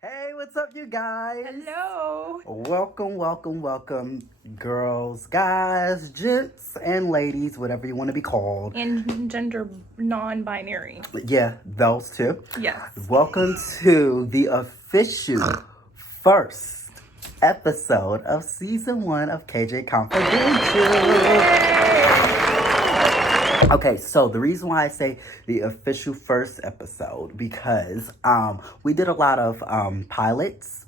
Hey, what's up, you guys? Hello. Welcome, girls, guys, gents, and ladies, whatever you want to be called. And gender non-binary. Yeah, those two. Yes. Welcome to the official first episode of season 1 of KjKonfidential. Okay, so the reason why I say the official first episode, because we did a lot of pilots.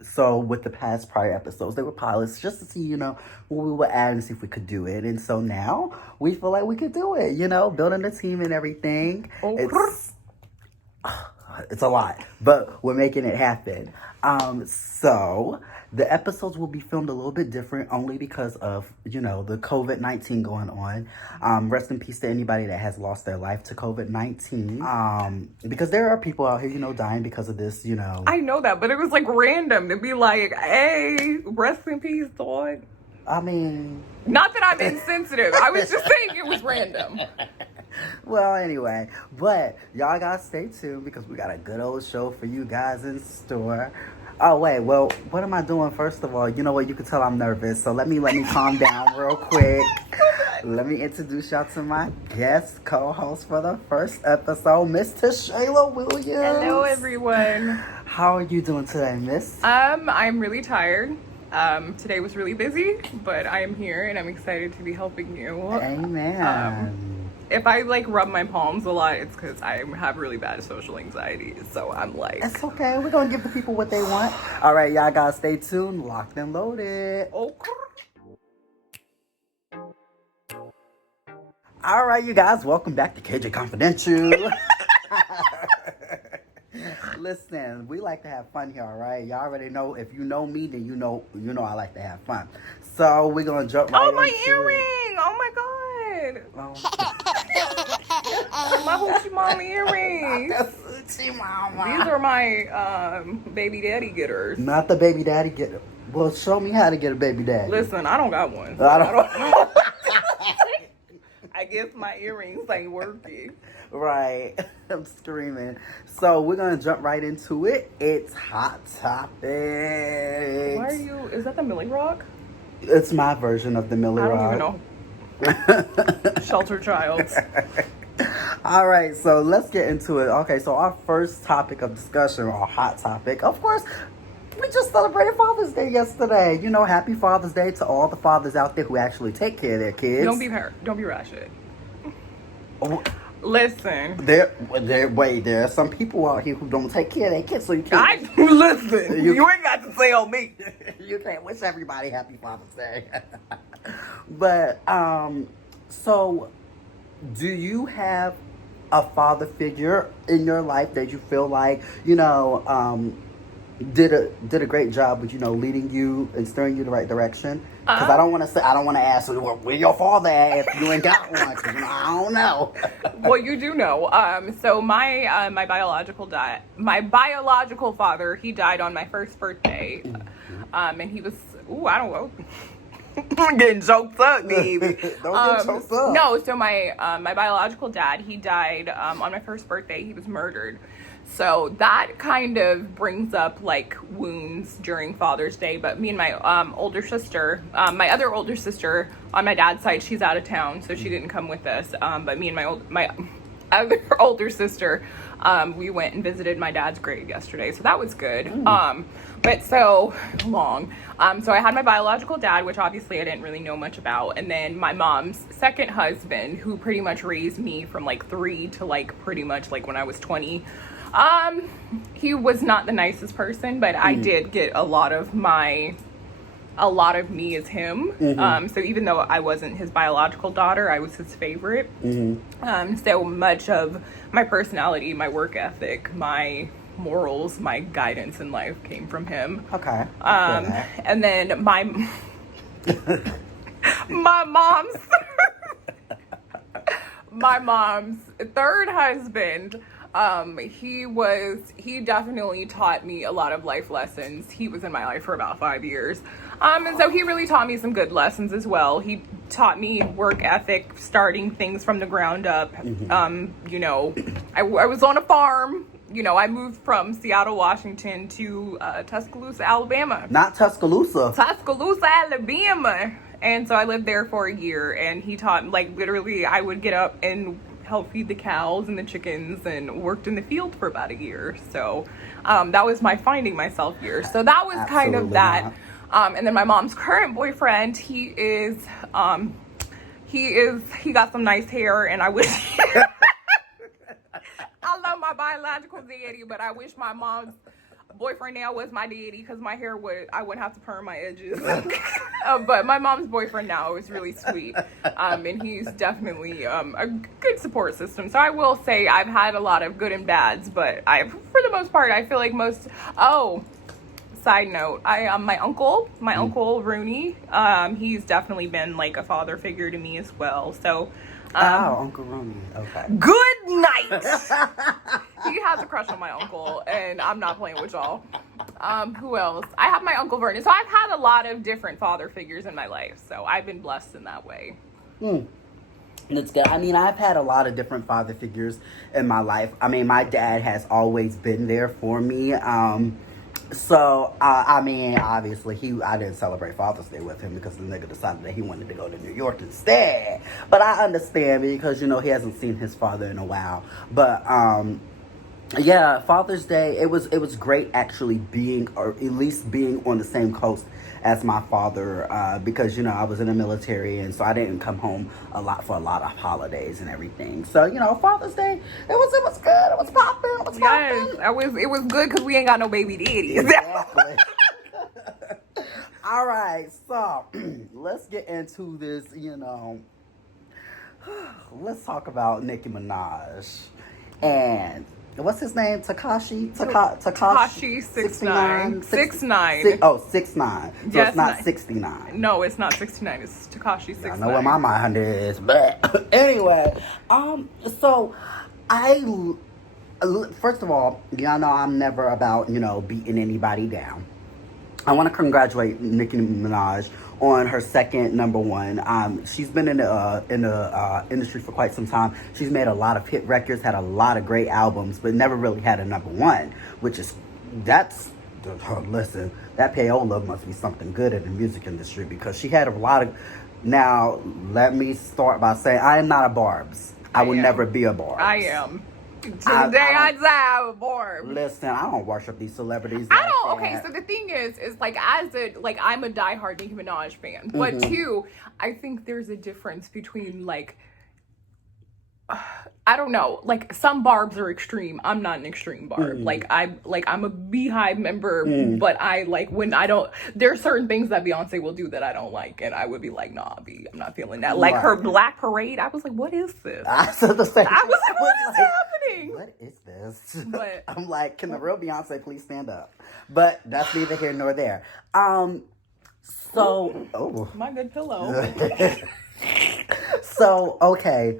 So with the past prior episodes, they were pilots just to see, what we would add and see if we could do it. And so now we feel like we could do it, building a team and everything. It's a lot, but we're making it happen. So the episodes will be filmed a little bit different only because of, the COVID-19 going on. Rest in peace to anybody that has lost their life to COVID-19. Because there are people out here, dying because of this, I know that, but it was like random to be like, hey, rest in peace, dog. I mean... Not that I'm insensitive. I was just saying it was random. Well, anyway, but y'all gotta stay tuned because we got a good old show for you guys in store. Oh, wait, well, what am I doing? First of all, you know what? You can tell I'm nervous, so let me calm down real quick. Let me introduce y'all to my guest co-host for the first episode, Mr. Shayla Williams. Hello, everyone. How are you doing today, miss? I'm really tired. Today was really busy, but I am here and I'm excited to be helping you. Amen. If I rub my palms a lot, it's because I have really bad social anxiety. So I'm like, it's okay. We're gonna give the people what they want. All right, y'all gotta stay tuned, locked and loaded. okay. All right, you guys, welcome back to KJ Confidential. Listen, we like to have fun here, all right? Y'all already know. If you know me, then you know I like to have fun. So we're gonna jump right into my it. earring! Oh my god! My hoochie mama earrings. Hoochie mama. These are my baby daddy getters. Not the baby daddy getter. Well, show me how to get a baby daddy. Listen, I don't got one. I don't. I guess my earrings ain't working. Right. I'm screaming. So we're going to jump right into it. It's Hot Topics. Why are you... Is that the Millie Rock? It's my version of the Millie Rock. I don't even know. Shelter child. All right, so let's get into it. Okay, so our first topic of discussion, or hot topic, of course, we just celebrated Father's Day yesterday. Happy Father's Day to all the fathers out there who actually take care of their kids. Don't be ratchet. Oh, listen. There are some people out here who don't take care of their kids, so you can't. Listen. You ain't got to say on me. You can't wish everybody Happy Father's Day. But so do you have a father figure in your life that you feel like did a great job with leading you and steering you the right direction? Because I don't want to ask where your father at if you ain't got one. Cause, I don't know. Well, you do know. So my biological father, he died on my first birthday, and he was I don't know. I'm getting choked up, baby. Don't get choked up. No, so my biological dad, he died on my first birthday. He was murdered. So that kind of brings up wounds during Father's Day. But me and my older sister, my other older sister on my dad's side, she's out of town, so she didn't come with us. But me and my other older sister, we went and visited my dad's grave yesterday, so that was good. But so long. So I had my biological dad, which obviously I didn't really know much about, and then my mom's second husband, who pretty much raised me from 3 to pretty much when I was 20. He was not the nicest person, but I did get a lot of me as him. So even though I wasn't his biological daughter, I was his favorite. So much of my personality, my work ethic, my morals, my guidance in life came from him. Okay. And then my mom's third husband, he definitely taught me a lot of life lessons. He was in my life for about 5 years. And so he really taught me some good lessons as well. He taught me work ethic, starting things from the ground up. I was on a farm, I moved from Seattle, Washington to Tuscaloosa, Alabama. Not Tuscaloosa. Tuscaloosa, Alabama. And so I lived there for a year, and he taught, like, literally, I would get up and help feed the cows and the chickens and worked in the field for about a year. So that was my finding myself year. So that was kind of that. And then my mom's current boyfriend, he got some nice hair, and I wish I love my biological daddy, but I wish my mom's boyfriend now was my daddy, because my hair I wouldn't have to perm my edges. But my mom's boyfriend now is really sweet, and he's definitely a good support system. So I will say I've had a lot of good and bads, but for the most part, I feel like side note, my uncle Rooney, he's definitely been like a father figure to me as well. So Uncle Rooney. Okay. Good night. He has a crush on my uncle, and I'm not playing with y'all. Who else? I have my Uncle Vernon. So I've had a lot of different father figures in my life. So I've been blessed in that way. It's good. I mean, I've had a lot of different father figures in my life. I mean, my dad has always been there for me. So, I mean, obviously, I didn't celebrate Father's Day with him because the nigga decided that he wanted to go to New York instead. But I understand because, he hasn't seen his father in a while. But, yeah, Father's Day, it was great actually or at least being on the same coast as my father, because, I was in the military, and so I didn't come home a lot for a lot of holidays and everything. So, Father's Day, it was good. It was popping. Yes, it was good because we ain't got no baby daddies. Exactly. All right, so let's get into this, let's talk about Nicki Minaj. And what's his name? Tekashi 6ix9ine. 6ix9ine. 6ix9ine. So yes, it's not 69. No, it's not 69. It's Tekashi 6ix9ine. I know where my mind is, but anyway, so first of all, y'all know I'm never about, beating anybody down. I want to congratulate Nicki Minaj on her second number one. She's been in the industry for quite some time. She's made a lot of hit records, had a lot of great albums, but never really had a number one, listen, that payola must be something good in the music industry, because she had a lot of. Now, let me start by saying I am not a Barb's. I will never be a Barb's. I am. To the day I die, I'm a Barb. Listen, I don't worship these celebrities. I don't. Okay, so the thing is like, I'm a diehard Nicki Minaj fan, but two, I think there's a difference between like, I don't know, like some Barbs are extreme. I'm not an extreme Barb. I'm a Beehive member, but there's certain things that Beyonce will do that I don't like, and I would be like, nah, B, I'm not feeling that. Like her Black Parade, I was like, what is this? I said the same. I was like, what is happening? What is this? But I'm like, can the real Beyonce please stand up? But that's neither here nor there. So my good pillow. So okay.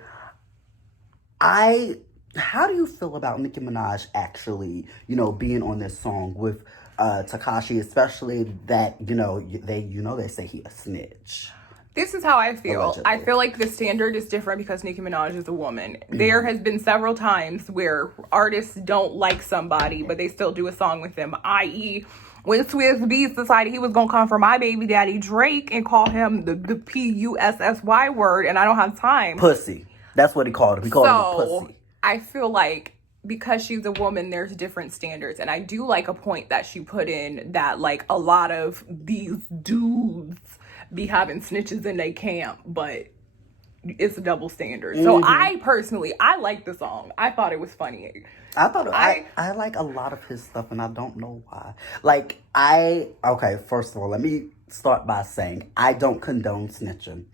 How do you feel about Nicki Minaj actually, being on this song with Tekashi, especially that, they say he a snitch? This is how I feel. Allegedly. I feel like the standard is different because Nicki Minaj is a woman. There has been several times where artists don't like somebody, but they still do a song with them, i.e., when Swizz Beatz decided he was going to come for my baby daddy Drake and call him the Pussy word, and I don't have time. Pussy. That's what he called him. He called him a pussy. I feel like because she's a woman, there's different standards. And I do like a point that she put in that, like, a lot of these dudes be having snitches in their camp, but it's a double standard. So I like the song. I thought it was funny. I like a lot of his stuff, and I don't know why. First of all, let me start by saying I don't condone snitching.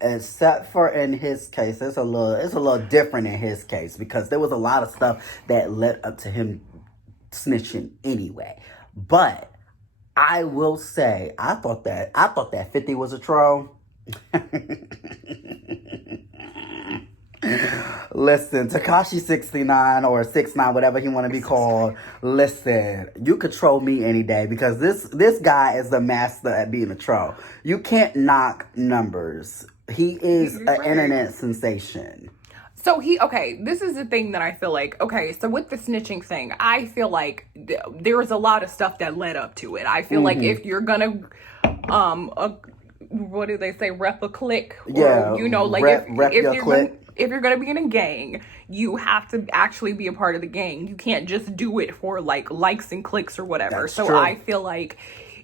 Except for in his case, it's a little different in his case, because there was a lot of stuff that led up to him snitching anyway. But I will say, I thought that 50 was a troll. Listen, Tekashi 69 or 69, whatever he want to be called. Listen, you could troll me any day, because this guy is the master at being a troll. You can't knock numbers. He is an internet sensation. So this is the thing that I feel like, okay, so with the snitching thing, I feel like there was a lot of stuff that led up to it. I feel like if you're gonna, what do they say, rep a clique? Or, rep your clique. If you're gonna be in a gang, you have to actually be a part of the gang. You can't just do it for like likes and clicks or whatever. That's so true. I feel like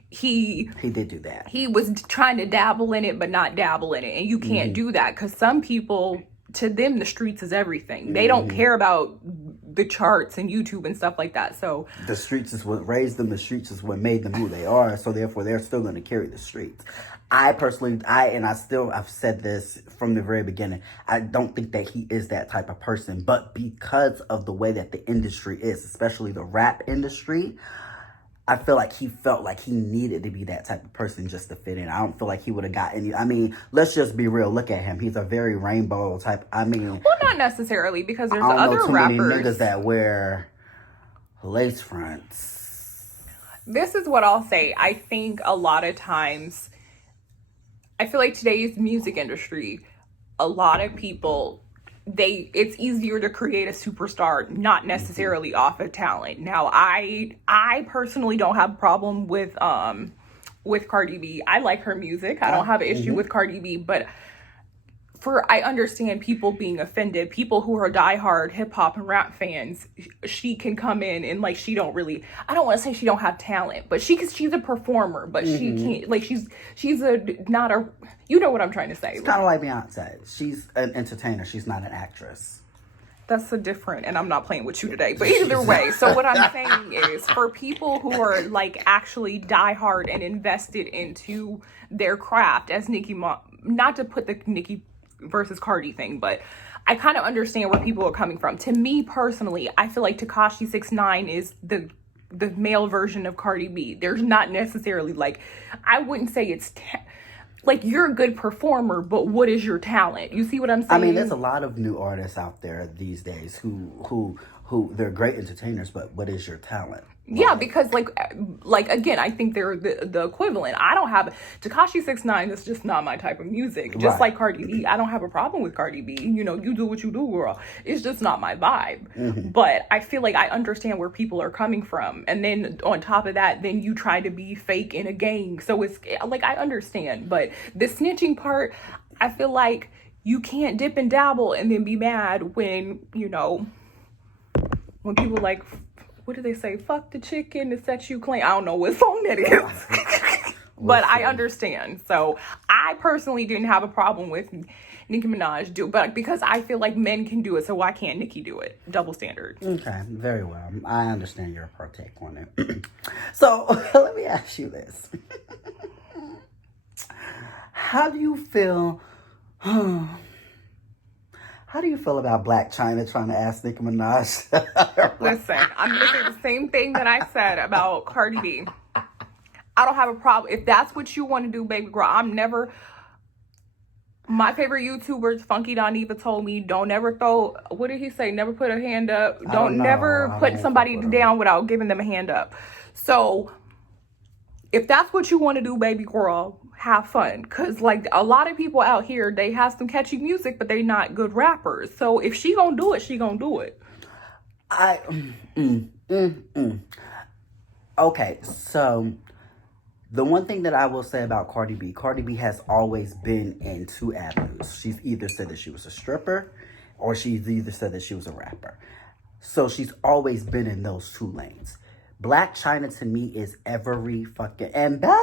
he did do that. He was trying to dabble in it, but not dabble in it. And you can't do that because some people, to them, the streets is everything. They don't care about the charts and YouTube and stuff like that. So the streets is what raised them. The streets is what made them who they are. So therefore, they're still going to carry the streets. I've said this from the very beginning. I don't think that he is that type of person. But because of the way that the industry is, especially the rap industry, I feel like he felt like he needed to be that type of person just to fit in. I don't feel like he would have got any. I mean, let's just be real. Look at him. He's a very rainbow type. I mean, well, not necessarily, because there's I don't other know too rappers. many niggas that wear lace fronts. This is what I'll say. I think a lot of times, I feel like today's music industry, a lot of people, it's easier to create a superstar not necessarily off of talent. Now, I personally don't have a problem with Cardi B. I like her music. I don't have an issue with Cardi B, but I understand people being offended. People who are diehard hip hop and rap fans, she can come in and like she don't really. I don't want to say she don't have talent, but she's a performer. But she can't, like, she's not a. You know what I'm trying to say? It's kind of like Beyonce. She's an entertainer. She's not an actress. That's a different, and I'm not playing with you today. But either way, so what I'm saying is, for people who are like actually diehard and invested into their craft, as not to put the Nicki versus Cardi thing, but I kind of understand where people are coming from. To me personally, I feel like Tekashi 6ix9ine is the male version of Cardi B. There's not necessarily like, I wouldn't say it's like you're a good performer, but what is your talent? You see what I'm saying? I mean, there's a lot of new artists out there these days who they're great entertainers, but what is your talent? Yeah, because like again, I think they're the equivalent. I don't have Tekashi 6ix9ine. That's just not my type of music. Just like Cardi B, I don't have a problem with Cardi B. You know, you do what you do, girl. It's just not my vibe. But I feel like I understand where people are coming from, and then on top of that, then you try to be fake in a gang. So it's like I understand, but the snitching part, I feel like you can't dip and dabble and then be mad when when people like. What do they say? Fuck the chicken to set you clean. I don't know what song that is. But I understand. So I personally didn't have a problem with Nicki Minaj but because I feel like men can do it, so why can't Nicki do it? Double standard. Okay, very well. I understand your partake on it. So let me ask you this. How do you feel about Black China trying to ask Nicki Minaj? Listen, I'm going to say the same thing that I said about Cardi B. I don't have a problem. If that's what you want to do, baby girl, my favorite YouTubers, Funky Don Eva, told me, don't ever throw, what did he say? Never put a hand up. Don't never put somebody down without giving them a hand up. So if that's what you want to do, baby girl, have fun. Because like a lot of people out here, they have some catchy music, but they not good rappers. So if she gonna do it, she gonna do it. Okay, so the one thing that I will say about Cardi B has always been in two avenues. She's either said that she was a stripper, or she's either said that she was a rapper. So she's always been in those two lanes. Black China to me is every fucking embezzle.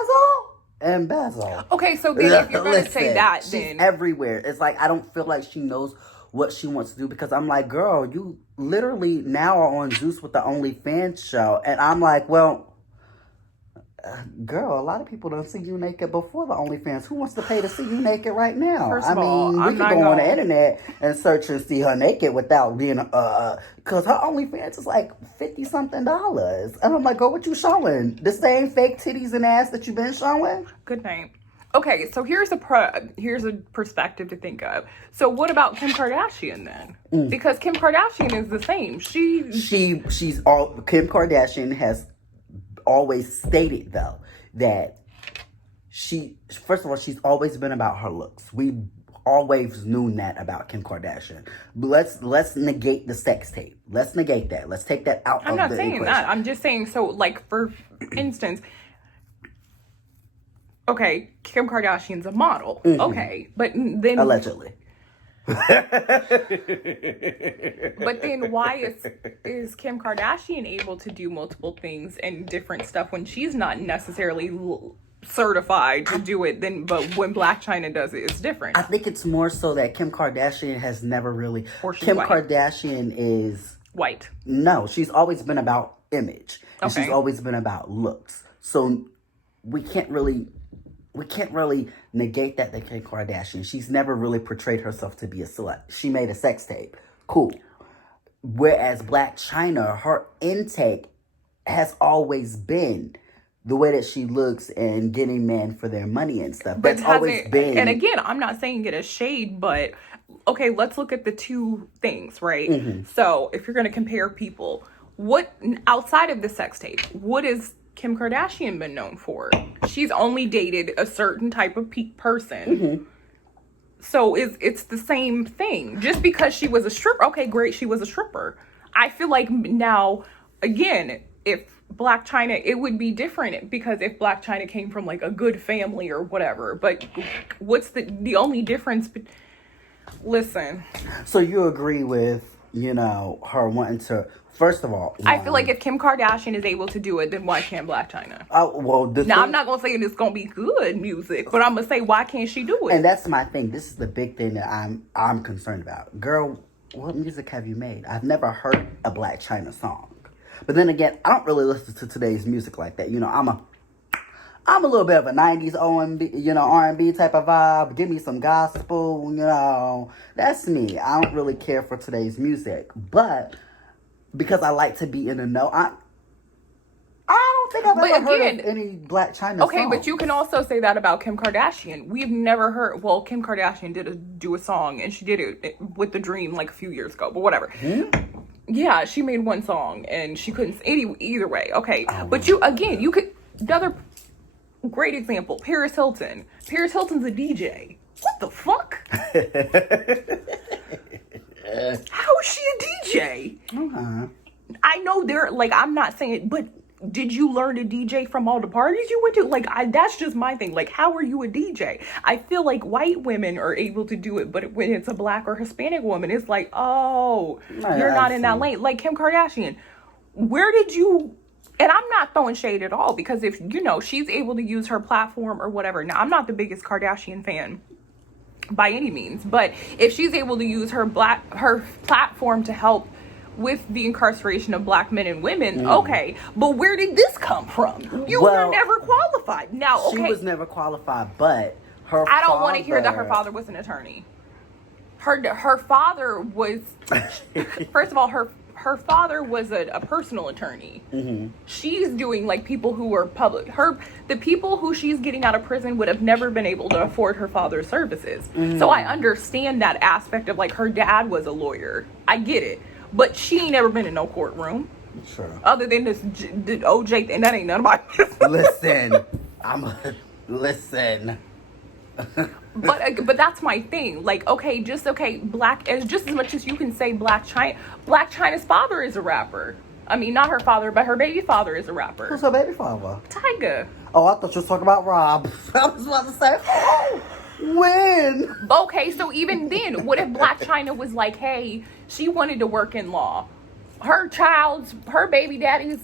Okay, so then if you're gonna say that, she's then everywhere. It's like I don't feel like she knows what she wants to do, because I'm like, girl, you literally now are on Zeus with the OnlyFans show, and I'm like, well, girl, a lot of people don't see you naked before the OnlyFans. Who wants to pay to see you naked right now? First of all, we can go on the internet and search and see her naked without being because her OnlyFans is like $50-something, and I'm like, girl, what you showing? The same fake titties and ass that you've been showing? Good night. Okay, so here's a perspective to think of. So what about Kim Kardashian then? Because Kim Kardashian is the same. Kim Kardashian has always stated though that first of all, she's always been about her looks. We always knew that about Kim Kardashian. But let's negate the sex tape. Let's negate that. Let's take that out I'm of not the saying equation. that. I'm just saying, so, like, for instance, okay, Kim Kardashian's a model. Mm-hmm. Okay, but then... Allegedly. But then why is Kim Kardashian able to do multiple things and different stuff when she's not necessarily certified to do it, but when Black China does it, it's different? I think it's more so that Kim Kardashian has never really... Or she's Kim white. Kardashian is... White. No, she's always been about image. And Okay. she's always been about looks. So we can't really negate that Kim Kardashian. She's never really portrayed herself to be a slut. She made a sex tape. Cool. Whereas Black China, her intake has always been the way that she looks and getting men for their money and stuff. But That's always been... And again, I'm not saying it as shade, but okay, let's look at the two things, right? Mm-hmm. So if you're going to compare people, what outside of the sex tape, what is Kim Kardashian been known for? She's only dated a certain type of person. Mm-hmm. So it's the same thing. Just because she was a stripper, okay, great, she was a stripper. I feel like now, again, if Black China, it would be different because if Black China came from like a good family or whatever. But what's the only difference? Listen. So you agree with, her wanting to... First of all... I feel like if Kim Kardashian is able to do it, then why can't Blac Chyna? Now, I'm not going to say it's going to be good music, but I'm going to say, why can't she do it? And that's my thing. This is the big thing that I'm concerned about. Girl, what music have you made? I've never heard a Blac Chyna song. But then again, I don't really listen to today's music like that. I'm a little bit of a 90s R&B type of vibe. Give me some gospel, That's me. I don't really care for today's music. But because I like to be in the know, I don't think I've ever heard of any Blac Chyna okay, song. but you can also say that about Kim Kardashian. We've never heard... Well, Kim Kardashian did do a song, and she did it with The Dream like a few years ago, but whatever. Yeah, she made one song, and she couldn't... Either way, okay. But you could... The other great example, Paris Hilton. Paris Hilton's a DJ. What the fuck? How is she a DJ? I know I'm not saying, but did you learn to DJ from all the parties you went to? That's just my thing. How are you a DJ? I feel like white women are able to do it, but when it's a Black or Hispanic woman, it's you're not in that lane. Like Kim Kardashian, where did you... And I'm not throwing shade at all, because if, she's able to use her platform or whatever. Now, I'm not the biggest Kardashian fan by any means, but if she's able to use her platform to help with the incarceration of Black men and women, okay, but where did this come from? You were never qualified. Now, okay, she was never qualified, but I don't want to hear that her father was an attorney. Her father was, first of all, her father was a personal attorney. She's doing people who are public. The people who she's getting out of prison would have never been able to afford her father's services. So I understand that aspect of her dad was a lawyer. I get it. But she ain't never been in no courtroom. Sure. Other than this OJ thing, that ain't none of my business. Listen. But that's my thing. Just as much as you can say Blac Chyna's father is a rapper. I mean, not her father, but her baby father is a rapper. Who's her baby father? Tyga. Oh, I thought you were talking about Rob. I was about to say, when? Okay, so even then, what if Blac Chyna was hey, she wanted to work in law. Her baby daddy's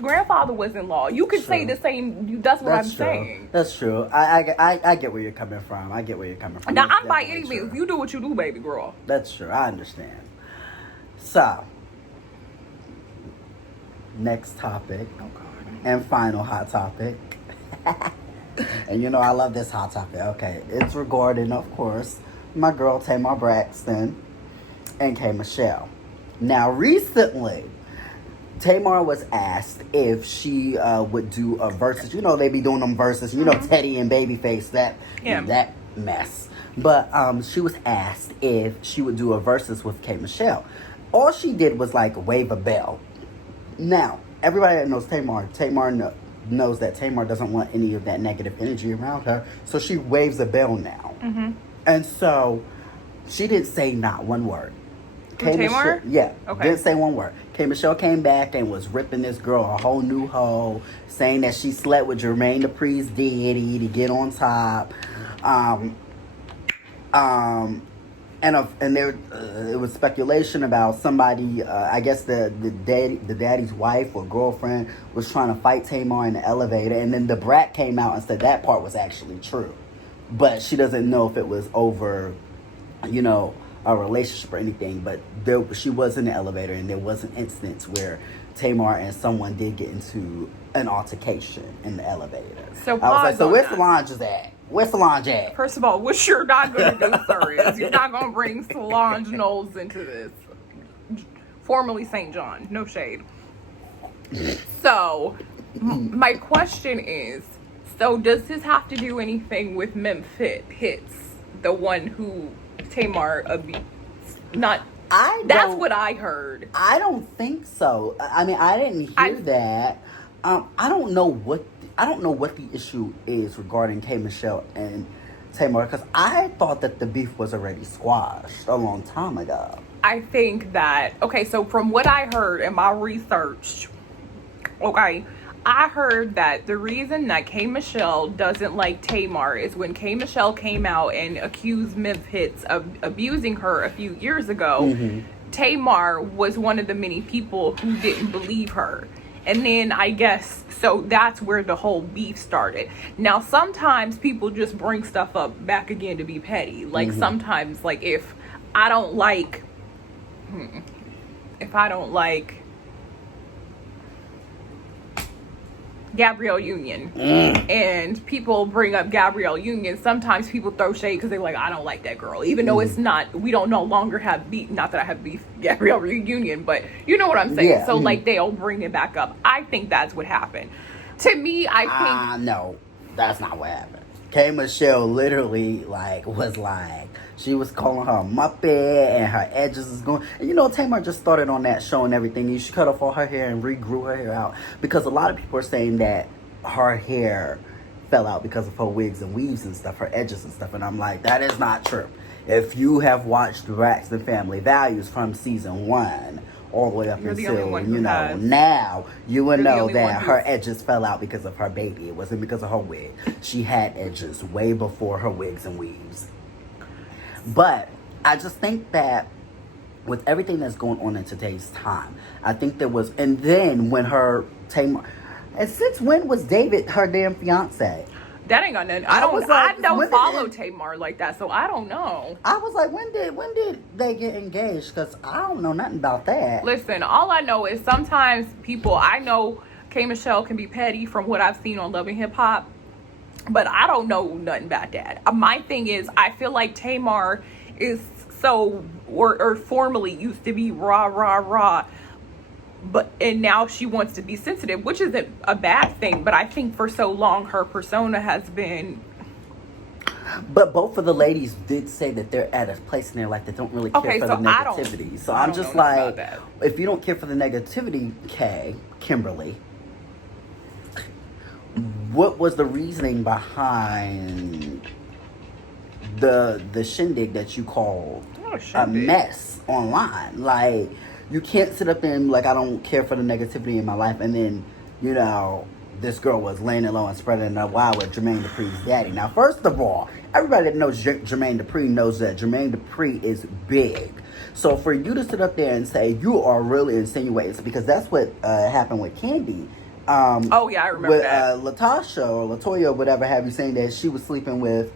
grandfather was in law. You could say the same. That's what I'm saying. That's true. I get where you're coming from. Now, I'm by any means. You do what you do, baby girl. That's true. I understand. So, next topic. Oh, God. And final hot topic. And I love this hot topic. Okay. It's regarding, of course, my girl Tamar Braxton and K. Michelle. Now, recently, Tamar was asked if she would do a versus. They be doing them versus. Teddy and Babyface, that mess. But she was asked if she would do a versus with K. Michelle. All she did was wave a bell. Now, everybody that knows Tamar knows that Tamar doesn't want any of that negative energy around her, so she waves a bell now. Mm-hmm. And so she didn't say not one word. Tamar? Yeah. Okay. Didn't say one word. Michelle came back and was ripping this girl a whole new hoe, saying that she slept with Jermaine Dupri's daddy to get on top. And there it was speculation about somebody, I guess the daddy's wife or girlfriend was trying to fight Tamar in the elevator, and then the brat came out and said that part was actually true, but she doesn't know if it was over, a relationship or anything. But she was in the elevator, and there was an instance where Tamar and someone did get into an altercation in the elevator. So I was like, so where's that. Solange at? Where's Solange at? First of all, what you're not going to do, sir, is you're not going to bring Solange Knowles into this. Formerly St. John. No shade. So, my question is, so does this have to do anything with Memphis Hits, the one who Tamar abused? That's what I heard. I don't think so. I mean, I didn't hear that. I don't know what the issue is regarding K. Michelle and Tamar, because I thought that the beef was already squashed a long time ago. I think that, okay, so from what I heard in my research, I heard that the reason that K. Michelle doesn't like Tamar is when K. Michelle came out and accused Memphis of abusing her a few years ago, Mm-hmm. Tamar was one of the many people who didn't believe her. And then I guess, so that's where the whole beef started. Now, sometimes people just bring stuff up back again to be petty. Like, Mm-hmm. sometimes, like, if I don't like Gabrielle Union and people bring up Gabrielle Union, sometimes people throw shade because they're like, I don't like that girl, even though it's not, we don't no longer have beef, not that I have beef Gabrielle Union, but you know what I'm saying. So like they'll bring it back up. I think that's what happened. To me, I think no, that's not what happened. K. Michelle literally she was calling her a Muppet and her edges is going. And Tamar just started on that show and everything. She cut off all her hair and regrew her hair out because a lot of people are saying that her hair fell out because of her wigs and weaves and stuff, her edges and stuff. And I'm like, that is not true. If you have watched Braxton Family Values from season 1 all the way up until, now, you would know that her edges fell out because of her baby. It wasn't because of her wig. She had edges way before her wigs and weaves. But I just think that with everything that's going on in today's time, I think there was, and then when Tamar, and since when was David her damn fiance? That ain't got nothing. I don't follow Tamar like that, so I don't know. I was like, when did they get engaged? Because I don't know nothing about that. Listen, all I know is sometimes I know K. Michelle can be petty from what I've seen on Love and Hip Hop, but I don't know nothing about that. My thing is, I feel like Tamar is or formerly used to be rah, and now she wants to be sensitive, which isn't a bad thing, but I think for so long her persona has been. But both of the ladies did say that they're at a place in their life that don't really care for the negativity. So I'm just like, if you don't care for the negativity, Kimberly, what was the reasoning behind the shindig that you called a mess online? Like, you can't sit up there and like, I don't care for the negativity in my life, and then this girl was laying it low and spreading it wild with Jermaine Dupri's daddy. Now, first of all, everybody that knows Jermaine Dupri knows that Jermaine Dupri is big. So for you to sit up there and say you are really insinuating, because that's what happened with Candy. I remember with, that. Latasha or Latoya or whatever have you, saying that she was sleeping with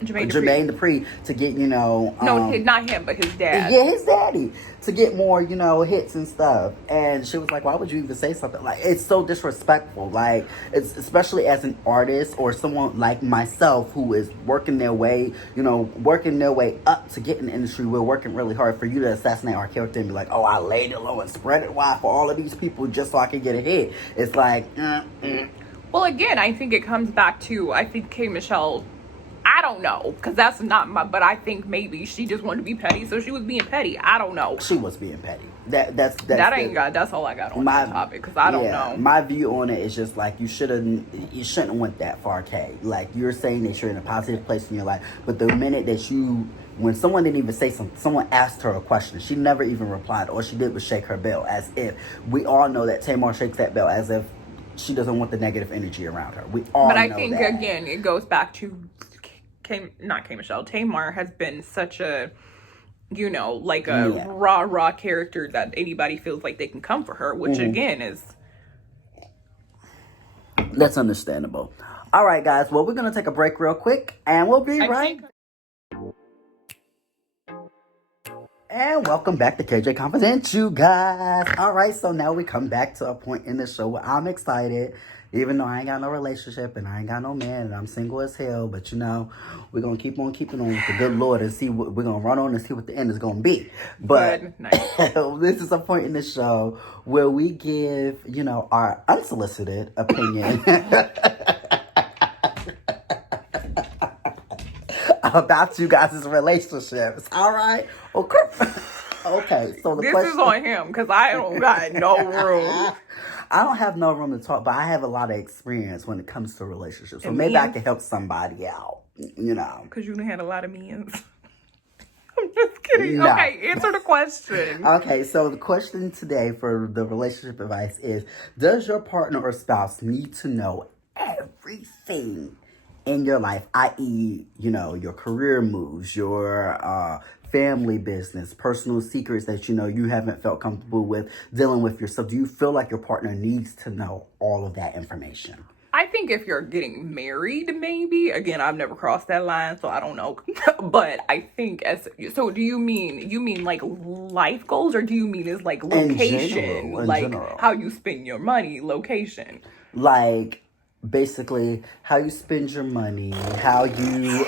Jermaine Dupri to get, no, not him, but his dad. Yeah, his daddy, to get more, hits and stuff. And she was like, why would you even say something? Like, it's so disrespectful. Like, it's especially as an artist or someone like myself who is working their way up to get in the industry. We're working really hard. For you to assassinate our character and be like, oh, I laid it low and spread it wide for all of these people just so I could get a hit. It's like, Well, again, I think it comes back to, I think K. Michelle, I don't know, because that's not my, but I think maybe she just wanted to be petty, so she was being petty. I don't know. She was being petty. That's all I got on that topic, because I don't know. My view on it is just like you shouldn't have went that far, Kay. Like, you're saying that you're in a positive place in your life, but the minute that when someone didn't even say something, someone asked her a question, she never even replied. All she did was shake her bell, as if we all know that Tamar shakes that bell as if she doesn't want the negative energy around her. We all know that. But I think, again, it goes back to Tamar has been such a, like a raw character that anybody feels like they can come for her, which again is... That's understandable. All right, guys. Well, we're going to take a break real quick, and we'll be right. And welcome back to KJ Confidential, guys. All right, so now we come back to a point in the show where I'm excited, even though I ain't got no relationship and I ain't got no man and I'm single as hell. But we're gonna keep on keeping on with the good Lord and see what we're gonna run on and see what the end is gonna be. But nice. This is a point in the show where we give, our unsolicited opinion about you guys' relationships. All right. Okay. So this is on him, because I don't got no room. I don't have no room to talk, but I have a lot of experience when it comes to relationships. So maybe I can help somebody out, Because you done had a lot of means. I'm just kidding. No. Okay, answer the question. Okay, so the question today for the relationship advice is, does your partner or spouse need to know everything in your life, i.e., your career moves, your family business, personal secrets that you haven't felt comfortable with dealing with yourself? Do you feel like your partner needs to know all of that information? I think if you're getting married, maybe. Again, I've never crossed that line, so I don't know. But I think so do you mean like life goals, or do you mean as like location? In general. How you spend your money, location? Like, basically how you spend your money, how you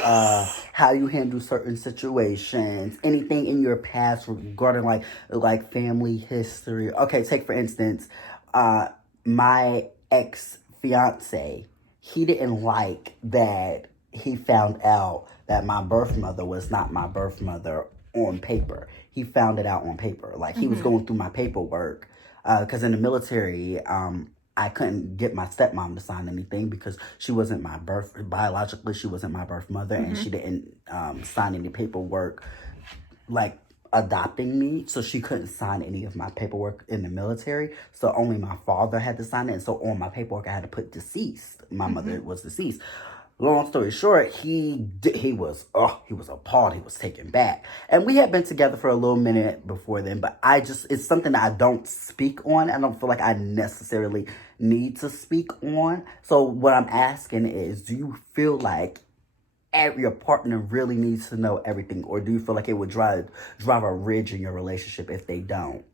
handle certain situations, anything in your past regarding like family history. Okay, take for instance, my ex-fiance, he didn't like that he found out that my birth mother was not my birth mother on paper. He found it out on paper. Like, he was going through my paperwork, because in the military, I couldn't get my stepmom to sign anything because she wasn't biologically, she wasn't my birth mother, and she didn't sign any paperwork like adopting me, so she couldn't sign any of my paperwork in the military, so only my father had to sign it. And so on my paperwork I had to put deceased. My mother was deceased. Long story short, he was appalled. He was taken back. And we had been together for a little minute before then, but it's something that I don't speak on. I don't feel like I necessarily need to speak on. So what I'm asking is, do you feel like your partner really needs to know everything, or do you feel like it would drive a ridge in your relationship if they don't?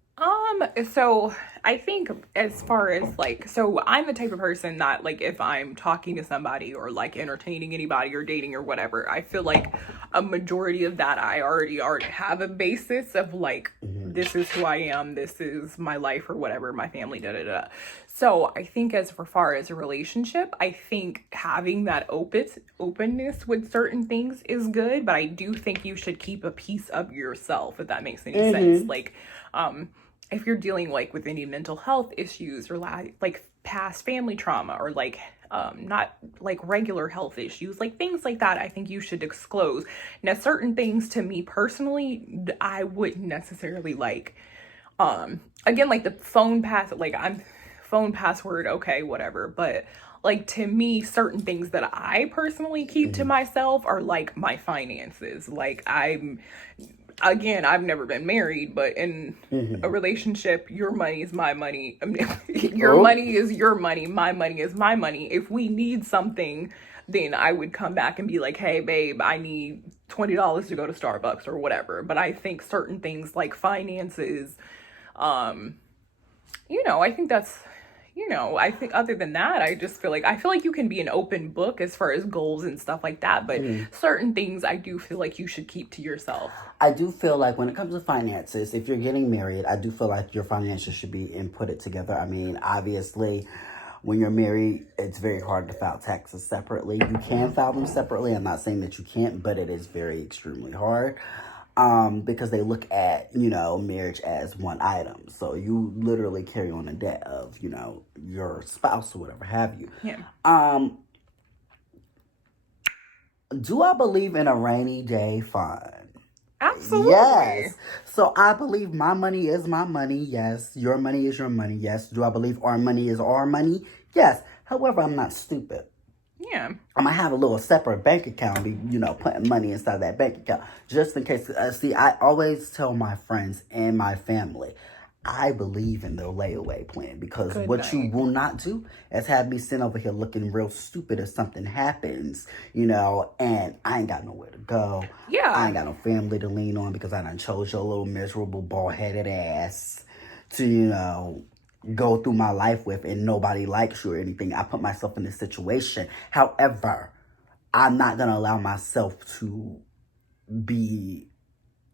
So I think as far as so I'm the type of person that if I'm talking to somebody or entertaining anybody or dating or whatever, I feel like a majority of that I already have a basis of this is who I am, this is my life or whatever, my family, So I think as far as a relationship, I think having that openness with certain things is good, but I do think you should keep a piece of yourself, if that makes any sense. If you're dealing with any mental health issues or past family trauma or not regular health issues, things like that, I think you should disclose. Now, certain things to me personally, I wouldn't necessarily again, the phone phone password, okay, whatever. But to me, certain things that I personally keep to myself are my finances. I've never been married, but in a relationship, your money is my money. Your money is your money. My money is my money. If we need something, then I would come back and be like, hey, babe, I need $20 to go to Starbucks or whatever. But I think certain things like finances, I think that's, I think other than that, I feel like you can be an open book as far as goals and stuff like that. But certain things I do feel like you should keep to yourself. I do feel like when it comes to finances, if you're getting married, I do feel like your finances should be inputted together. I mean, obviously, when you're married, it's very hard to file taxes separately. You can file them separately. I'm not saying that you can't, but it is very extremely hard. Because they look at, marriage as one item. So you literally carry on the debt of, your spouse or whatever have you. Yeah. Do I believe in a rainy day fund? Absolutely. Yes. So I believe my money is my money. Yes. Your money is your money. Yes. Do I believe our money is our money? Yes. However, I'm not stupid. Yeah. I'm going to have a little separate bank account, putting money inside that bank account. Just in case. See, I always tell my friends and my family, I believe in the layaway plan. Because what you will not do is have me sitting over here looking real stupid if something happens, and I ain't got nowhere to go. Yeah. I ain't got no family to lean on because I done chose your little miserable bald-headed ass to, go through my life with, and nobody likes you or anything. I put myself in this situation. However, I'm not going to allow myself to be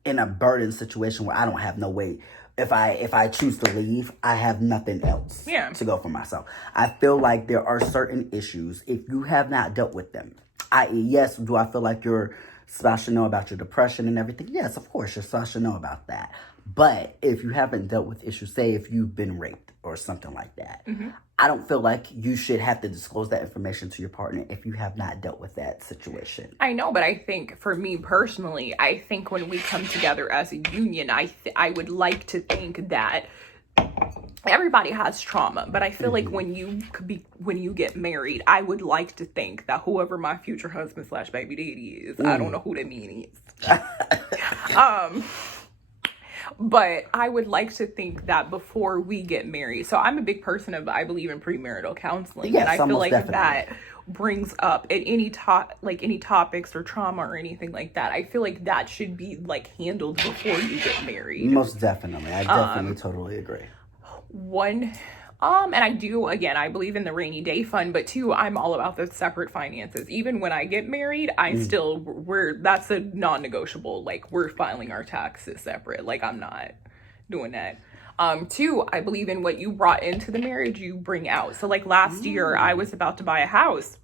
in a burdened situation where I don't have no way. If I choose to leave, I have nothing else to go for myself. I feel like there are certain issues, if you have not dealt with them, i.e., yes, do I feel like your spouse should know about your depression and everything? Yes, of course, your spouse should know about that. But if you haven't dealt with issues, say if you've been raped or something like that, I don't feel like you should have to disclose that information to your partner if you have not dealt with that situation. I know, but I think for me personally, I think when we come together as a union, I would like to think that everybody has trauma, but I feel like when you get married, I would like to think that whoever my future husband / baby daddy is, I don't know who that man is. But I would like to think that before we get married, so I'm a big person of, I believe in premarital counseling, yes, and I feel like definitely. that brings up at any topics or trauma or anything like that. I feel like that should be handled before you get married. Most definitely. I definitely totally agree. And I believe in the rainy day fund, but two, I'm all about the separate finances. Even when I get married, that's a non-negotiable. We're filing our taxes separate. I'm not doing that. Two, I believe in what you brought into the marriage, you bring out. So last year, I was about to buy a house.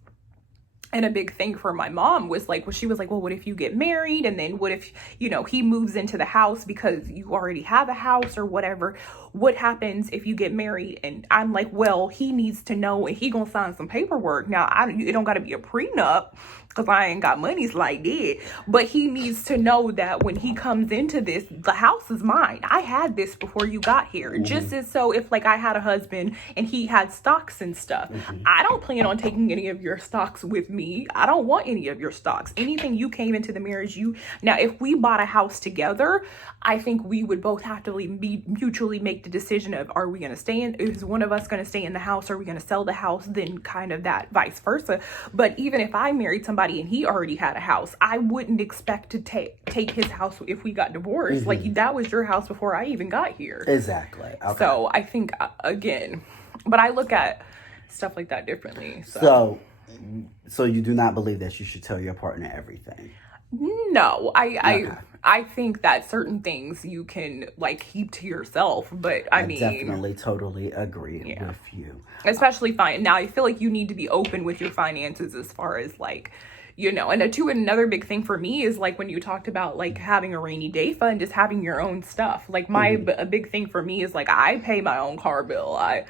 And a big thing for my mom was she was like, well, what if you get married? And then what if, he moves into the house because you already have a house or whatever? What happens if you get married? And I'm like, well, he needs to know, and he gonna sign some paperwork. Now, it don't gotta be a prenup because I ain't got monies like that. But he needs to know that when he comes into this, the house is mine. I had this before you got here. Just as so if I had a husband and he had stocks and stuff, I don't plan on taking any of your stocks with me. I don't want any of your stocks. Anything you came into the marriage, now if we bought a house together, I think we would both have to mutually make the decision of, are we going to is one of us going to stay in the house? Are we going to sell the house? Then kind of that vice versa. But even if I married somebody and he already had a house, I wouldn't expect to take his house if we got divorced. That was your house before I even got here. Exactly. Okay. So I think, again, but I look at stuff like that differently. So you do not believe that you should tell your partner everything? No, I think that certain things you can keep to yourself, but I mean, definitely totally agree with you. Especially now I feel like you need to be open with your finances as far as and another big thing for me is when you talked about having a rainy day fund, just having your own stuff. A big thing for me is I pay my own car bill. I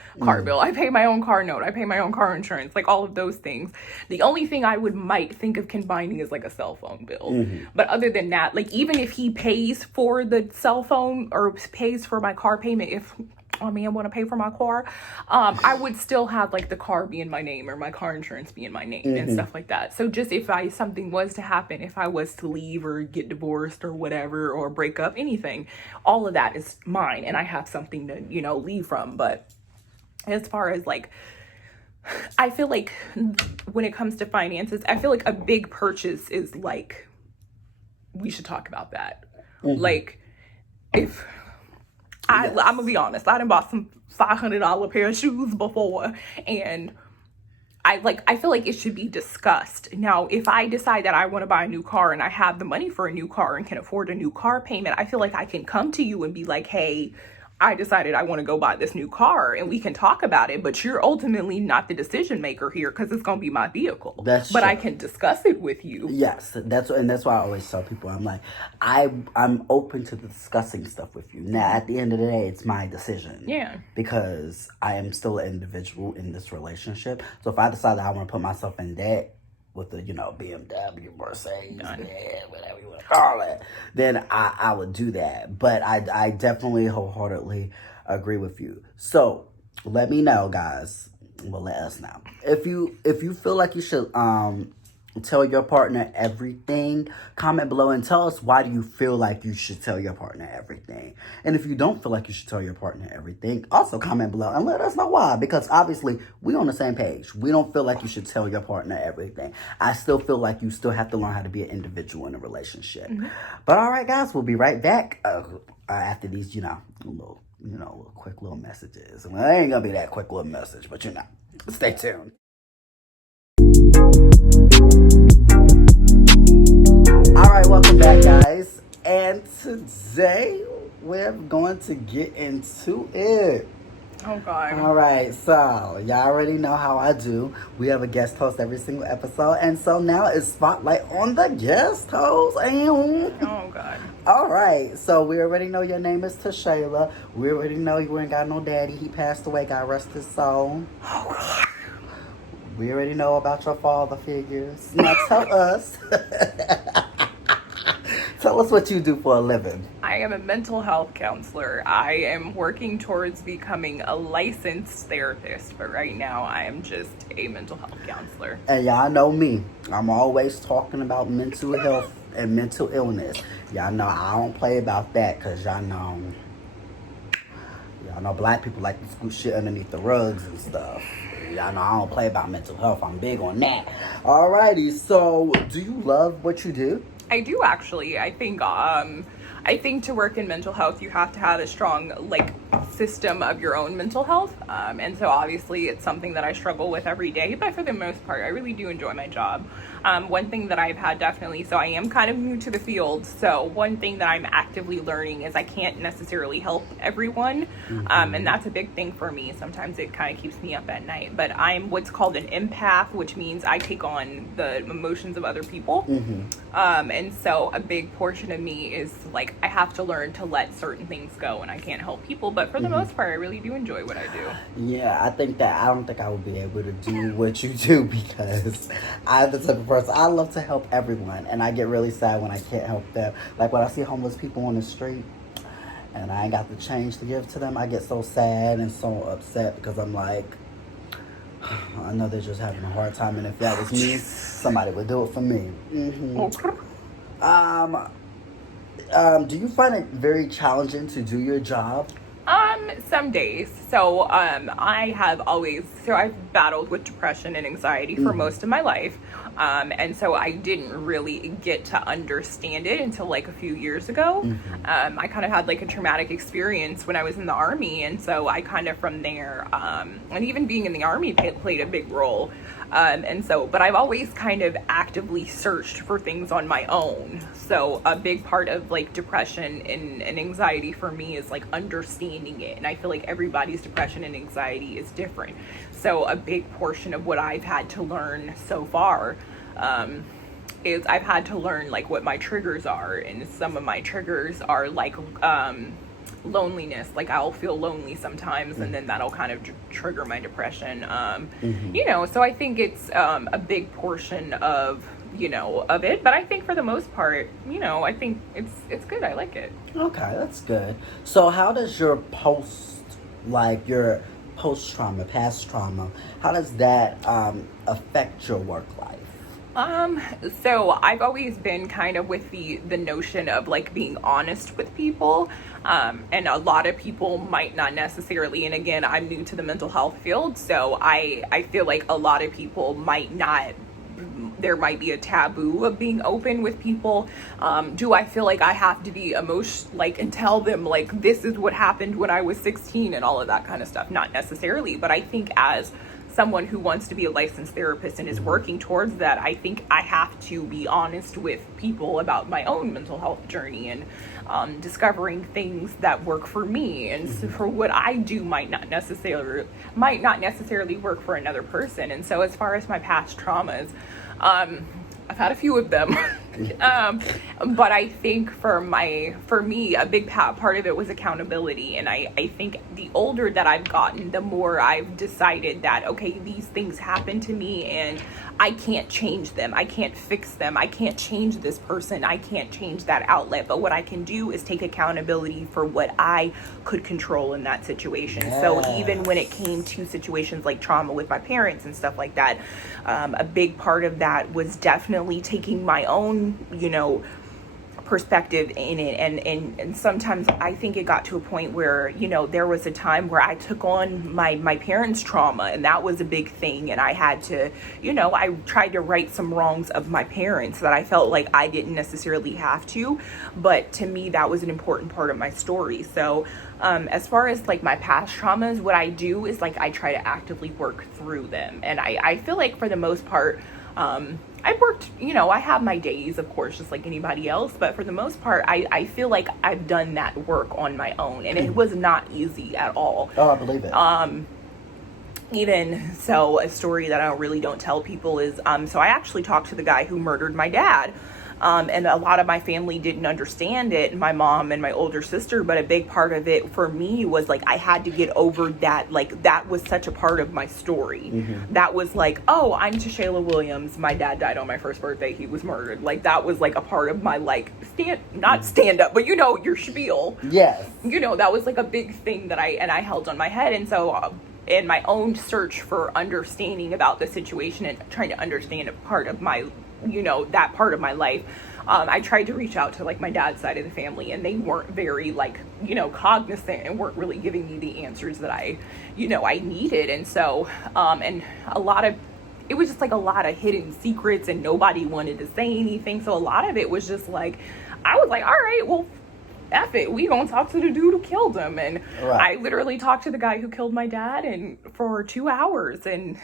pay my own car note. I pay my own car insurance, all of those things. The only thing I might think of combining is a cell phone bill. But other than that, even if he pays for the cell phone or pays for my car payment, if I want to pay for my car, I would still have the car be in my name or my car insurance be in my name and stuff like that. So just if something was to happen, if I was to leave or get divorced or whatever, or break up, anything, all of that is mine and I have something to, leave from. But as far as I feel like when it comes to finances, I feel like a big purchase is we should talk about that. If I'm gonna be honest, I done bought some $500 pair of shoes before, and I feel like it should be discussed. Now, if I decide that I want to buy a new car and I have the money for a new car and can afford a new car payment, I feel like I can come to you and be like, hey, I decided I want to go buy this new car and we can talk about it, but you're ultimately not the decision maker here because it's going to be my vehicle. That's but true. I can discuss it with you. Yes, that's why I always tell people, I'm like, I'm open to discussing stuff with you. Now, at the end of the day, it's my decision. Yeah. Because I am still an individual in this relationship. So if I decide that I want to put myself in debt with the, BMW, Mercedes, whatever you want to call it, then I would do that. But I definitely wholeheartedly agree with you. So let me know, guys. Well, let us know if you feel like you should tell your partner everything. Comment below and tell us, why do you feel like you should tell your partner everything? And if you don't feel like you should tell your partner everything, also comment below and let us know why. Because obviously we on the same page. We don't feel like you should tell your partner everything. I still feel like you still have to learn how to be an individual in a relationship. But all right, guys, we'll be right back after these little quick little messages. Well, it ain't gonna be that quick little message, but stay tuned. All right, welcome back, guys. And today we're going to get into it. Oh, God. All right, so y'all already know how I do. We have a guest host every single episode, and so now it's spotlight on the guest host. Oh, God. All right, so we already know your name is Tashayla. We already know you ain't got no daddy. He passed away, God rest his soul. We already know about your father figures. Now tell us. Tell us what you do for a living. I am a mental health counselor. I am working towards becoming a licensed therapist, but right now I am just a mental health counselor. And y'all know me. I'm always talking about mental health and mental illness. Y'all know I don't play about that because y'all know black people like to scoot shit underneath the rugs and stuff. Y'all know I don't play about mental health. I'm big on that. Alrighty, so do you love what you do? I do, actually. I think to work in mental health, you have to have a strong system of your own mental health. And so obviously it's something that I struggle with every day, but for the most part, I really do enjoy my job. One thing that I've had definitely, so I am kind of new to the field. So one thing that I'm actively learning is I can't necessarily help everyone. And that's a big thing for me. Sometimes it kind of keeps me up at night, but I'm what's called an empath, which means I take on the emotions of other people. And so a big portion of me is I have to learn to let certain things go, and I can't help people, but for the most part, I really do enjoy what I do. Yeah, I don't think I would be able to do what you do because I'm the type of person, I love to help everyone, and I get really sad when I can't help them. Like when I see homeless people on the street and I ain't got the change to give to them, I get so sad and so upset because I'm like, I know they're just having a hard time, and if that was me, somebody would do it for me. Do you find it very challenging to do your job? Some days. So, I've battled with depression and anxiety for most of my life. And so I didn't really get to understand it until a few years ago. I kind of had a traumatic experience when I was in the Army. And so I kind of from there, and even being in the Army played a big role. But I've always kind of actively searched for things on my own. So a big part of depression and anxiety for me is understanding it. And I feel like everybody's depression and anxiety is different. So a big portion of what I've had to learn so far, is I've had to learn what my triggers are. And some of my triggers are loneliness. I'll feel lonely sometimes, and then that'll kind of trigger my depression. So I think it's a big portion of it, but I think for the most part, I think it's good. I like it. Okay, that's good. So how does your post-trauma, past trauma, how does that affect your work life? So I've always been kind of with the notion of being honest with people. And a lot of people might not necessarily, and again, I'm new to the mental health field, so I feel like a lot of people might not, there might be a taboo of being open with people. Do I feel like I have to be and tell them this is what happened when I was 16 and all of that kind of stuff? Not necessarily, but I think as someone who wants to be a licensed therapist and is working towards that, I think I have to be honest with people about my own mental health journey and discovering things that work for me, and so for what I do might not necessarily work for another person. And so as far as my past traumas, I've had a few of them. But I think for me, a big part of it was accountability. And I think the older that I've gotten, the more I've decided that, okay, these things happen to me and I can't change them. I can't fix them. I can't change this person. I can't change that outlet. But what I can do is take accountability for what I could control in that situation. Yes. So even when it came to situations like trauma with my parents and stuff like that, a big part of that was definitely taking my own, perspective in it. And sometimes I think it got to a point where, there was a time where I took on my parents' trauma, and that was a big thing. And I had to, I tried to right some wrongs of my parents that I felt like I didn't necessarily have to, but to me, that was an important part of my story. So as far as like my past traumas, what I do is like I try to actively work through them. And I feel like for the most part, I've worked, I have my days, of course, just like anybody else, but for the most part, I feel like I've done that work on my own, and it was not easy at all. Oh, I believe it. Even so, a story that I really don't tell people is, so I actually talked to the guy who murdered my dad. And a lot of my family didn't understand it, my mom and my older sister, but a big part of it for me was like, I had to get over that. Like, that was such a part of my story. Mm-hmm. That was like, oh, I'm Tashayla Williams. My dad died on my first birthday. He was murdered. Like, that was like a part of my, like, stand up, but your spiel. Yes. That was like a big thing that I held on my head. And so, in my own search for understanding about the situation and trying to understand a part of my that part of my life, I tried to reach out to like my dad's side of the family, and they weren't very like cognizant and weren't really giving me the answers that I needed. And so and it was just like a lot of hidden secrets, and nobody wanted to say anything. So a lot of it was just like, I was like, all right, well, F it, we gonna talk to the dude who killed him. And right. I literally talked to the guy who killed my dad and for 2 hours, and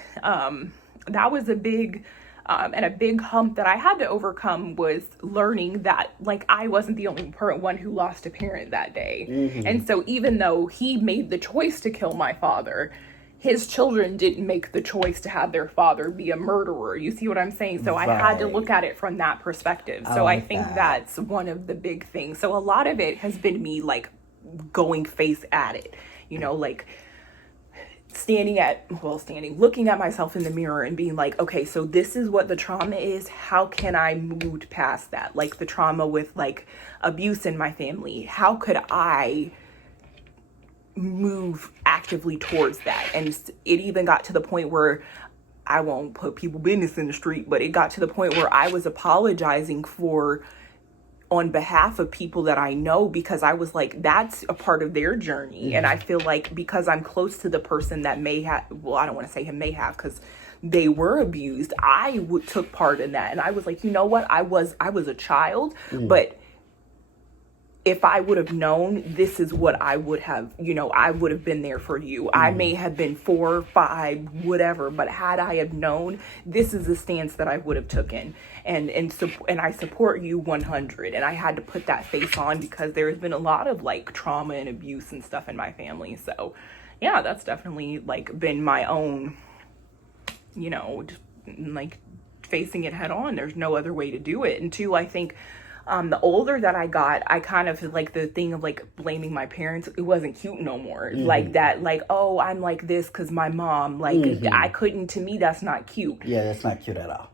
that was a big hump that I had to overcome, was learning that like I wasn't the only one who lost a parent that day. Mm-hmm. And so even though he made the choice to kill my father, his children didn't make the choice to have their father be a murderer. You see what I'm saying? So right. I had to look at it from that perspective. So I think that's one of the big things. So a lot of it has been me like going face at it, like looking at myself in the mirror and being like, okay, so this is what the trauma is. How can I move past that? Like the trauma with like abuse in my family. How could I move actively towards that? And it even got to the point where, I won't put people business in the street, but it got to the point where I was apologizing on behalf of people that I know, because I was like, that's a part of their journey. Mm-hmm. And I feel like because I'm close to the person that may have, well, I don't want to say him may have, because they were abused, I took part in that. And I was like, you know what? I was a child, but if I would have known, this is what I would have, I would have been there for you. I may have been 4, 5, whatever, but had I have known, this is the stance that I would have taken. And I support you 100. And I had to put that face on, because there has been a lot of like trauma and abuse and stuff in my family. So yeah, that's definitely like been my own, just, like facing it head on. There's no other way to do it. And two, I think, the older that I got, I kind of like the thing of like blaming my parents. It wasn't cute no more. Mm-hmm. Like that, like, oh, I'm like this because my mom, like, I couldn't, to me, that's not cute. Yeah, that's not cute at all.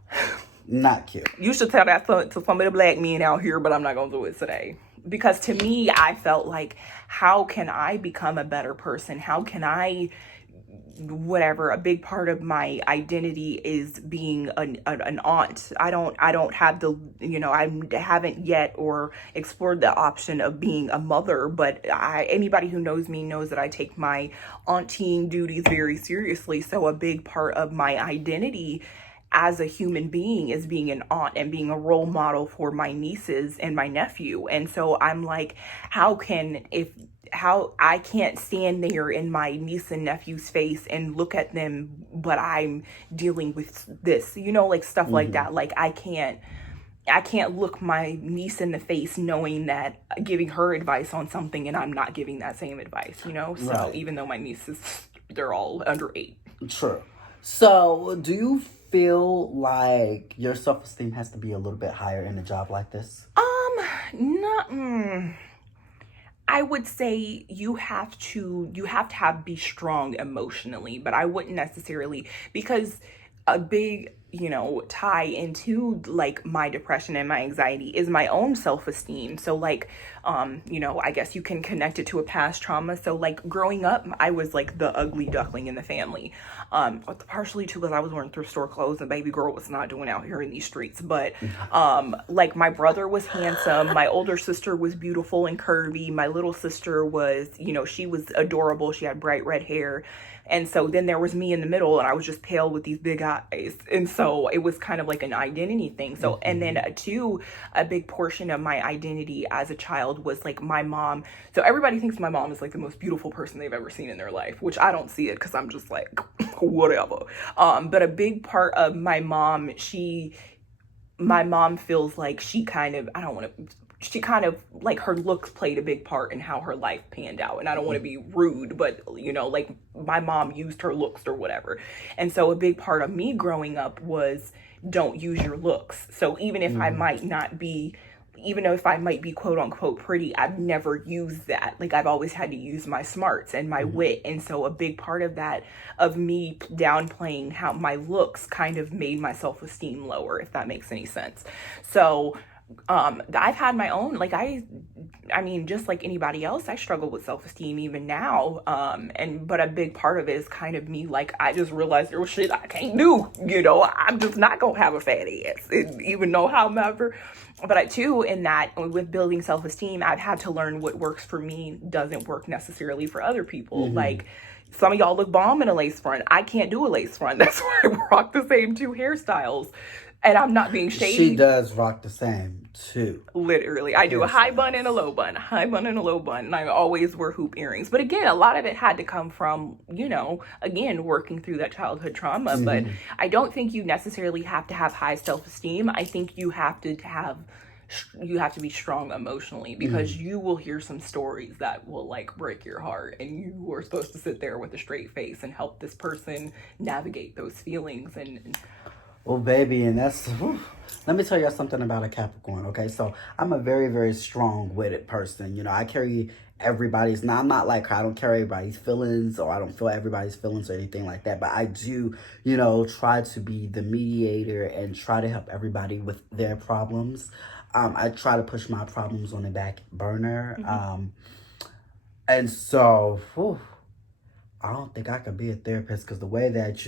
Not cute. You should tell that to some of the black men out here, but I'm not going to do it today. Because to me, I felt like, how can I become a better person? How can I, whatever, a big part of my identity is being an aunt. I don't have the, I haven't yet or explored the option of being a mother, but anybody who knows me knows that I take my auntying duties very seriously. So a big part of my identity as a human being, as being an aunt and being a role model for my nieces and my nephew. And so I'm like, how I can't stand there in my niece and nephew's face and look at them, but I'm dealing with this, like stuff like that. Like I can't look my niece in the face knowing that giving her advice on something and I'm not giving that same advice, So Right. even though my nieces, they're all under 8. True. So, do you feel like your self-esteem has to be a little bit higher in a job like this? Not. I would say you have to be strong emotionally, but I wouldn't necessarily, because a big tie into like my depression and my anxiety is my own self-esteem. So like I guess you can connect it to a past trauma. So like growing up, I was like the ugly duckling in the family, partially too because I was wearing thrift store clothes and baby girl was not doing out here in these streets. But like my brother was handsome, my older sister was beautiful and curvy, my little sister was she was adorable, she had bright red hair. And so then there was me in the middle, and I was just pale with these big eyes. And so it was kind of like an identity thing. So, and then a big portion of my identity as a child was like my mom. So everybody thinks my mom is like the most beautiful person they've ever seen in their life, which I don't see it because I'm just like, whatever. But a big part of my mom, my mom feels like she kind of like her looks played a big part in how her life panned out. And I don't want to be rude, but like my mom used her looks or whatever. And so a big part of me growing up was don't use your looks. So even if I might be quote unquote pretty, I've never used that. Like I've always had to use my smarts and my wit. And so a big part of that, of me downplaying how my looks kind of made my self-esteem lower, if that makes any sense. So I've had my own, like I mean, just like anybody else, I struggle with self-esteem even now. But a big part of it is kind of me, like, I just realized there was shit I can't do, I'm just not gonna have a fat ass, even though however. But in that, with building self-esteem, I've had to learn what works for me doesn't work necessarily for other people. Like, some of y'all look bomb in a lace front. I can't do a lace front. That's why I rock the same 2 hairstyles. And I'm not being shady. She does rock the same, too. Literally. I do a high bun and a low bun. And I always wear hoop earrings. But again, a lot of it had to come from, again, working through that childhood trauma. But I don't think you necessarily have to have high self-esteem. I think you have to be strong emotionally, because you will hear some stories that will like break your heart, and you are supposed to sit there with a straight face and help this person navigate those feelings. And well, baby, and let me tell you something about a Capricorn, okay? So I'm a very, very strong-witted person. I carry everybody's, now I'm not like her, I don't carry everybody's feelings, or I don't feel everybody's feelings or anything like that, but I do, try to be the mediator and try to help everybody with their problems. I try to push my problems on the back burner. And so, I don't think I could be a therapist, because the way that,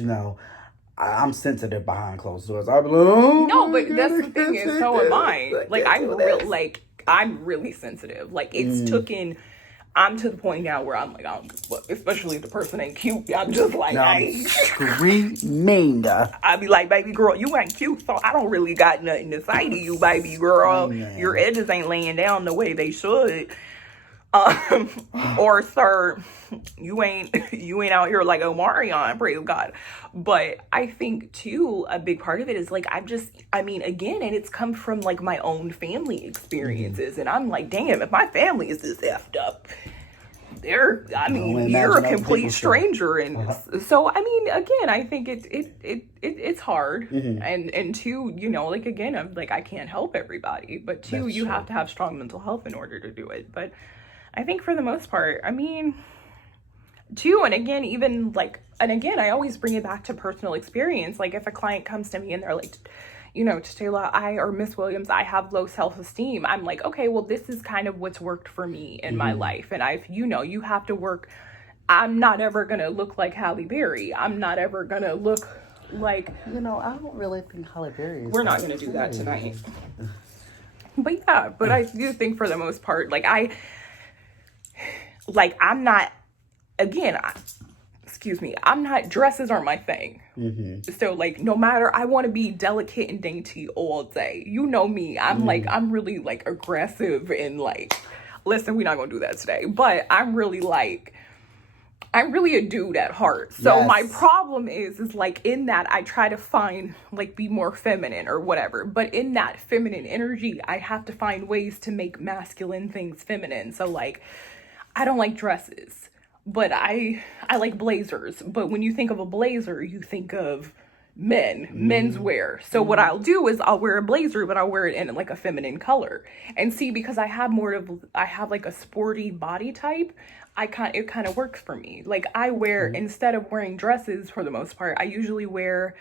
I'm sensitive behind closed doors. I'm like, no, but that's the thing is, so am I. Like I'm really sensitive. Like it's I'm to the point now where I'm like, especially if the person ain't cute, I'm just like, I'm screaming. I be like, baby girl, you ain't cute, so I don't really got nothing to say to you, baby girl. Your edges ain't laying down the way they should. Or sir, you ain't out here like Omarion, praise God. But I think too, a big part of it is like, again, and it's come from like my own family experiences. And I'm like, damn, if my family is this effed up, you're a complete stranger. And so, again, I think it's hard. And two, like, again, I'm like, I can't help everybody, but two, you have to have strong mental health in order to do it. But I think for the most part, too, and again, I always bring it back to personal experience. Like if a client comes to me and they're like, Taylor, or Miss Williams, I have low self-esteem. I'm like, okay, well, this is kind of what's worked for me in my life. And you have to work. I'm not ever going to look like Halle Berry. I'm not ever going to look like, I don't really think Halle Berry is. We're not going to do that tonight. But yeah, but I do think for the most part, I'm not, again, dresses aren't my thing. So like, no matter, I want to be delicate and dainty all day. You know me. I'm like, I'm really like aggressive and like, listen, we're not gonna do that today, but I'm really a dude at heart. So my problem is like, in that I try to find like, be more feminine or whatever, but in that feminine energy I have to find ways to make masculine things feminine. So like, I don't like dresses, but I like blazers. But when you think of a blazer, you think of men's wear. So what I'll do is I'll wear a blazer, but I'll wear it in like a feminine color. And see, because I have like a sporty body type, it kind of works for me. Like I wear, instead of wearing dresses for the most part, I usually wear,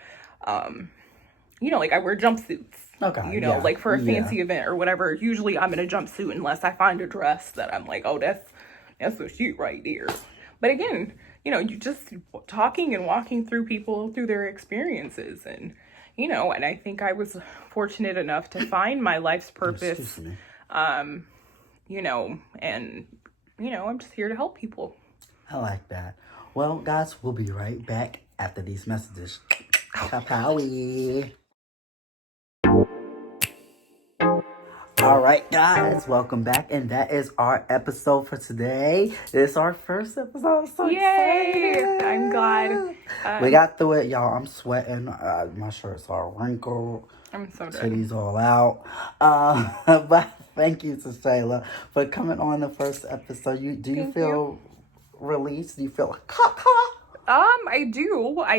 like I wear jumpsuits. Okay. Like for a fancy event or whatever. Usually I'm in a jumpsuit unless I find a dress that I'm like, oh, that's a shoot right there. But again, you just talking and walking through people through their experiences, and and I think I was fortunate enough to find my life's purpose. And I'm just here to help people. I like that. Well, guys, we'll be right back after these messages. Kapowie. All right, guys, welcome back, and that is our episode for today. This is our first episode. I'm so excited. I'm glad. We got through it, y'all. I'm sweating. My shirt's all wrinkled. I'm so done. Titties all out. But thank you to Shayla for coming on the first episode. Do you feel released? Do you feel like I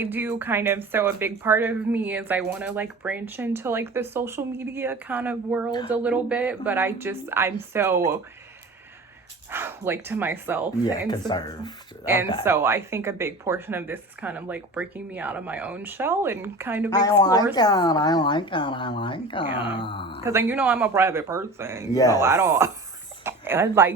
do kind of. So a big part of me is I want to like branch into like the social media kind of world a little bit, but I'm so like to myself. Yeah, conserved. And so I think a big portion of this is kind of like breaking me out of my own shell and kind of explore. I like it. Yeah. Because I'm a private person. Yeah. So I don't. And like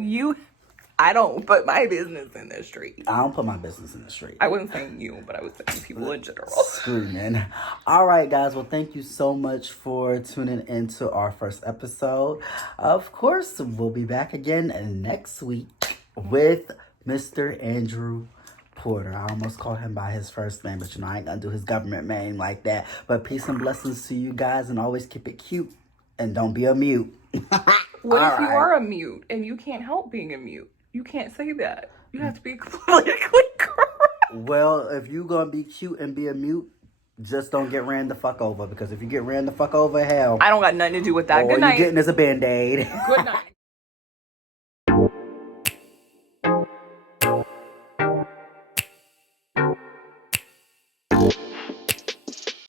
I don't put my business in the street. I don't put my business in the street. I wasn't saying you, but I was saying people in general. Screaming. All right, guys. Well, thank you so much for tuning into our first episode. Of course, we'll be back again next week with Mr. Andrew Porter. I almost called him by his first name, but I ain't gonna do his government name like that. But peace and blessings to you guys, and always keep it cute, and don't be a mute. What if you are a mute and you can't help being a mute? You can't say that. You have to be politically correct. Well, if you're going to be cute and be a mute, just don't get ran the fuck over. Because if you get ran the fuck over, hell. I don't got nothing to do with that. All Good night. you're getting is a Band-Aid. Good night.